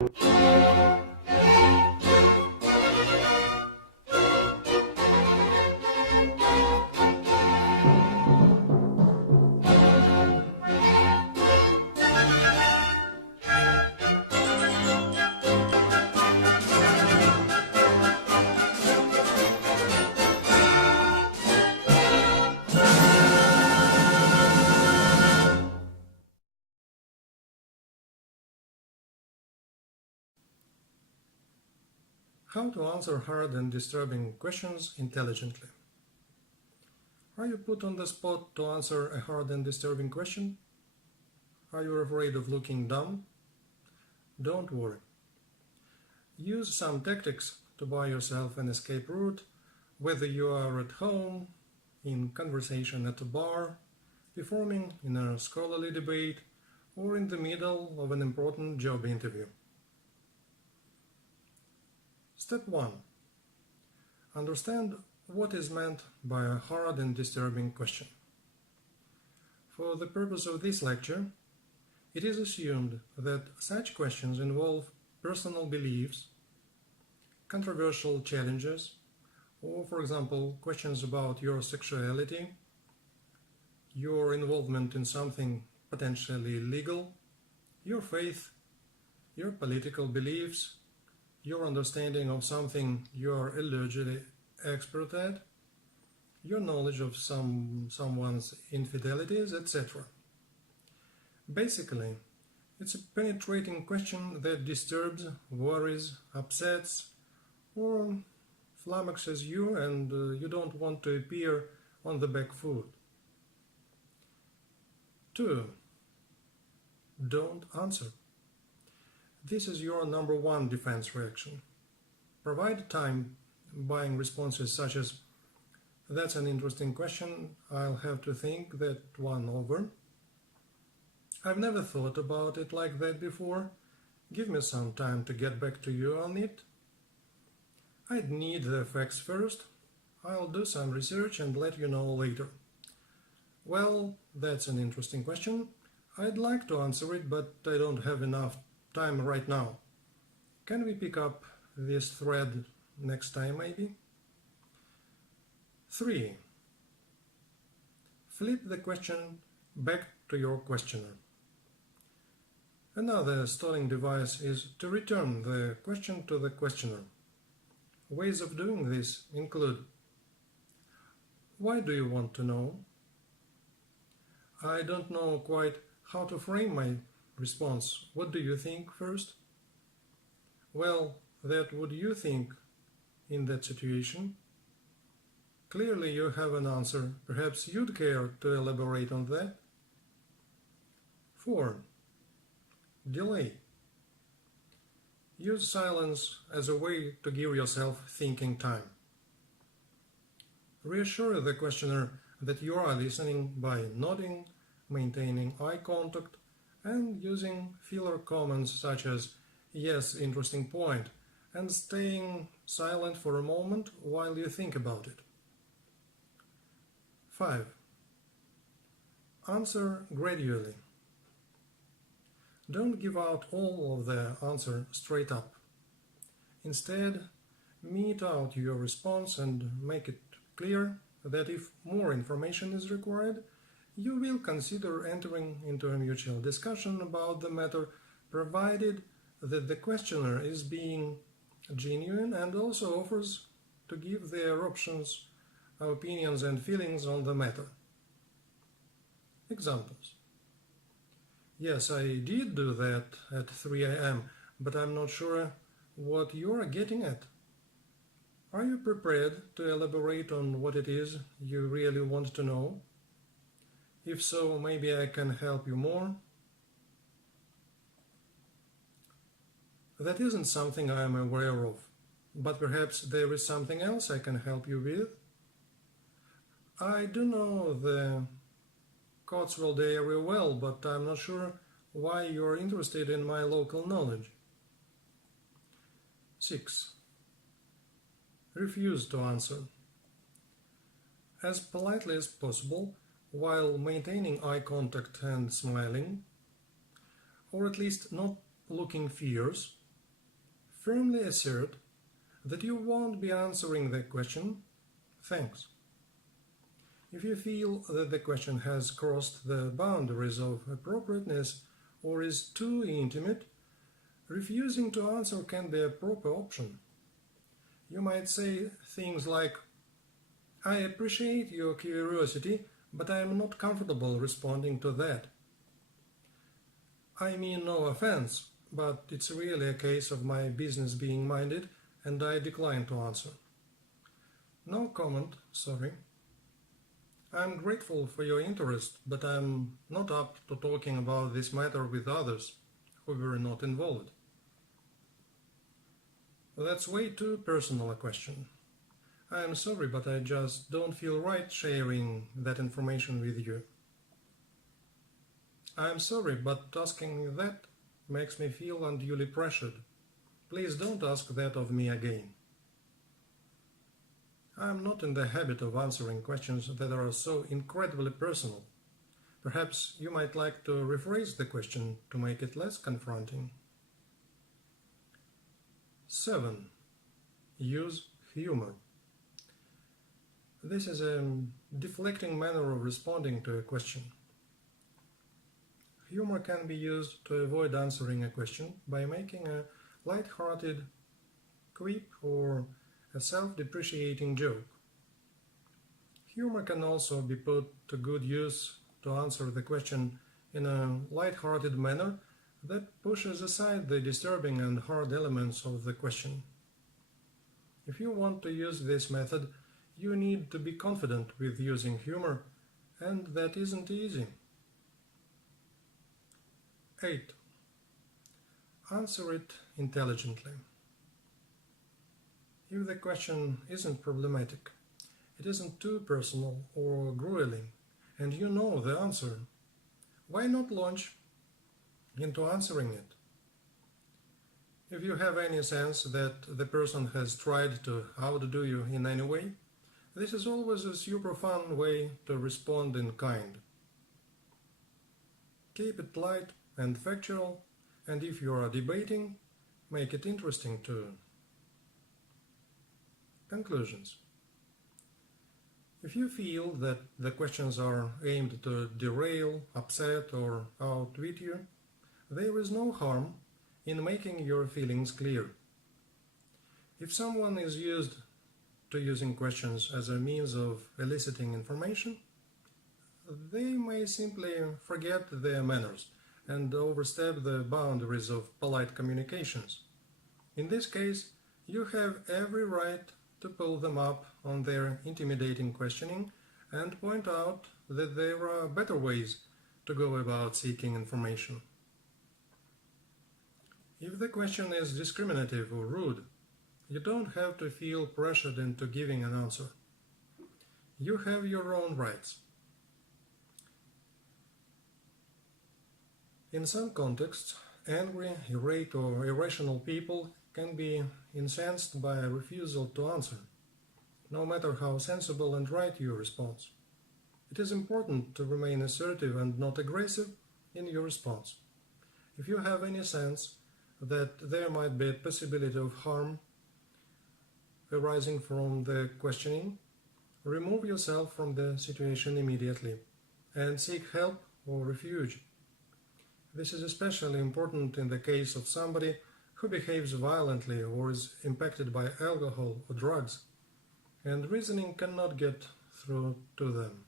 How to answer hard and disturbing questions intelligently. Are you put on the spot to answer a hard and disturbing question? Are you afraid of looking dumb? Don't worry. Use some tactics to buy yourself an escape route, whether you are at home, in conversation at a bar, performing in a scholarly debate, or in the middle of an important job interview. Step 1. Understand what is meant by a hard and disturbing question. For the purpose of this lecture, it is assumed that such questions involve personal beliefs, controversial challenges, or, for example, questions about your sexuality, your involvement in something potentially illegal, your faith, your political beliefs, your understanding of something you are allegedly expert at, your knowledge of someone's infidelities, etc. Basically, it's a penetrating question that disturbs, worries, upsets, or flummoxes you, and you don't want to appear on the back foot. 2. Don't answer. This is your number one defense reaction. Provide time buying responses such as, "That's an interesting question, I'll have to think that one over. I've never thought about it like that before. Give me some time to get back to you on it. I'd need the facts first. I'll do some research and let you know later. Well, that's an interesting question. I'd like to answer it, but I don't have enough time right now. Can we pick up this thread next time, maybe?" 3. Flip the question back to your questioner. Another stalling device is to return the question to the questioner. Ways of doing this include: "Why do you want to know? I don't know quite how to frame my response. What do you think first?" "Well, that would you think in that situation?" Clearly you have an answer. Perhaps you'd care to elaborate on that. 4. Delay. Use silence as a way to give yourself thinking time. Reassure the questioner that you are listening by nodding, maintaining eye contact, and using filler comments such as "yes, interesting point," and staying silent for a moment while you think about it. 5. Answer gradually. Don't give out all of the answer straight up. Instead, mete out your response and make it clear that if more information is required, you will consider entering into a mutual discussion about the matter, provided that the questioner is being genuine and also offers to give their options, opinions and feelings on the matter. Examples: "Yes, I did do that at 3 a.m., but I'm not sure what you're getting at. Are you prepared to elaborate on what it is you really want to know? If so, maybe I can help you more." "That isn't something I am aware of, but perhaps there is something else I can help you with. I do know the Cotswold area well, but I'm not sure why you're interested in my local knowledge." 6. Refuse to answer. As politely as possible, while maintaining eye contact and smiling, or at least not looking fierce, firmly assert that you won't be answering the question, thanks. If you feel that the question has crossed the boundaries of appropriateness or is too intimate, refusing to answer can be a proper option. You might say things like, "I appreciate your curiosity, but I am not comfortable responding to that. I mean no offense, but it's really a case of my business being minded and I decline to answer. No comment, sorry. I'm grateful for your interest, but I'm not up to talking about this matter with others who were not involved." That's way too personal a question. I'm sorry, but I just don't feel right sharing that information with you. I'm sorry, but asking that makes me feel unduly pressured. Please don't ask that of me again. I'm not in the habit of answering questions that are so incredibly personal. Perhaps you might like to rephrase the question to make it less confronting. 7. Use humor. This is a deflecting manner of responding to a question. Humor can be used to avoid answering a question by making a light-hearted quip or a self-depreciating joke. Humor can also be put to good use to answer the question in a light-hearted manner that pushes aside the disturbing and hard elements of the question. If you want to use this method, you need to be confident with using humor, and that isn't easy. 8. Answer it intelligently. If the question isn't problematic, it isn't too personal or grueling, and you know the answer, why not launch into answering it? If you have any sense that the person has tried to outdo you in any way, this is always a super fun way to respond in kind. Keep it light and factual, and if you are debating, make it interesting too. Conclusions. If you feel that the questions are aimed to derail, upset, or outwit you, there is no harm in making your feelings clear. If someone is used to using questions as a means of eliciting information, they may simply forget their manners and overstep the boundaries of polite communications. In this case, you have every right to pull them up on their intimidating questioning and point out that there are better ways to go about seeking information. If the question is discriminative or rude, you don't have to feel pressured into giving an answer. You have your own rights. In some contexts, angry, irate, or irrational people can be incensed by a refusal to answer, no matter how sensible and right your response. It is important to remain assertive and not aggressive in your response. If you have any sense that there might be a possibility of harm arising from the questioning, remove yourself from the situation immediately and seek help or refuge. This is especially important in the case of somebody who behaves violently or is impacted by alcohol or drugs, and reasoning cannot get through to them.